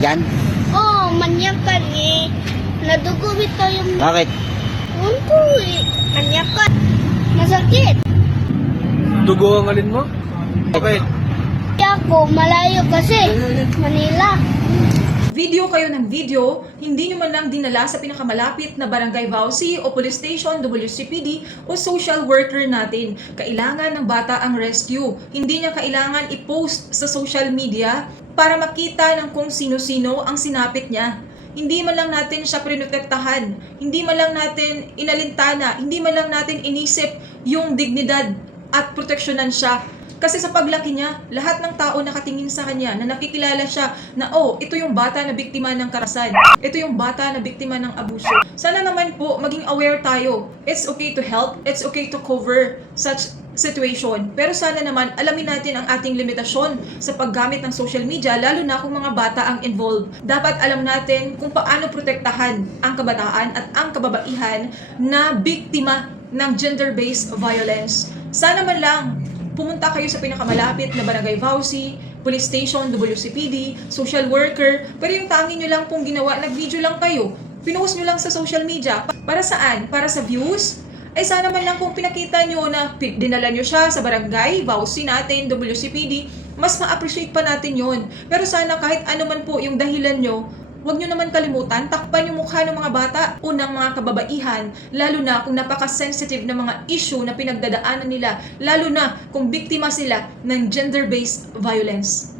Yan? Oo, manyak ka eh. Nadugo ito yung... Bakit? Unto eh. Manyak ka. Masakit. Dugo ang alin mo? Bakit? Kaya ako, malayo kasi. Manila. Video kayo ng video, hindi nyo man lang dinala sa pinakamalapit na barangay Vauci o police station, WCPD o social worker natin. Kailangan ng bata ang rescue. Hindi niya kailangan i-post sa social media para makita ng kung sino-sino ang sinapit niya. Hindi man lang natin siya prinotektahan, hindi man lang natin inalintana, hindi man lang natin inisip yung dignidad at proteksyonan siya. Kasi sa paglaki niya, lahat ng tao nakatingin sa kanya na nakikilala siya na ito yung bata na biktima ng karahasan. Ito yung bata na biktima ng abuso. Sana naman po maging aware tayo. It's okay to help, it's okay to cover such situation. Pero sana naman alamin natin ang ating limitasyon sa paggamit ng social media, lalo na kung mga bata ang involved. Dapat alam natin kung paano protektahan ang kabataan at ang kababaihan na biktima ng gender-based violence. Sana man lang pumunta kayo sa pinakamalapit na barangay Vauci, police station, WCPD, social worker, pero yung tangi nyo lang pong ginawa, nag-video lang kayo, pinost nyo lang sa social media. Para saan? Para sa views? Ay sana man lang kung pinakita nyo na dinala nyo siya sa barangay Vauci natin, WCPD, mas ma-appreciate pa natin yon. Pero sana kahit ano man po yung dahilan nyo, huwag nyo naman kalimutan, takpan yung mukha ng mga bata, unang mga kababaihan, lalo na kung napaka-sensitive na mga issue na pinagdadaanan nila, lalo na kung biktima sila ng gender-based violence.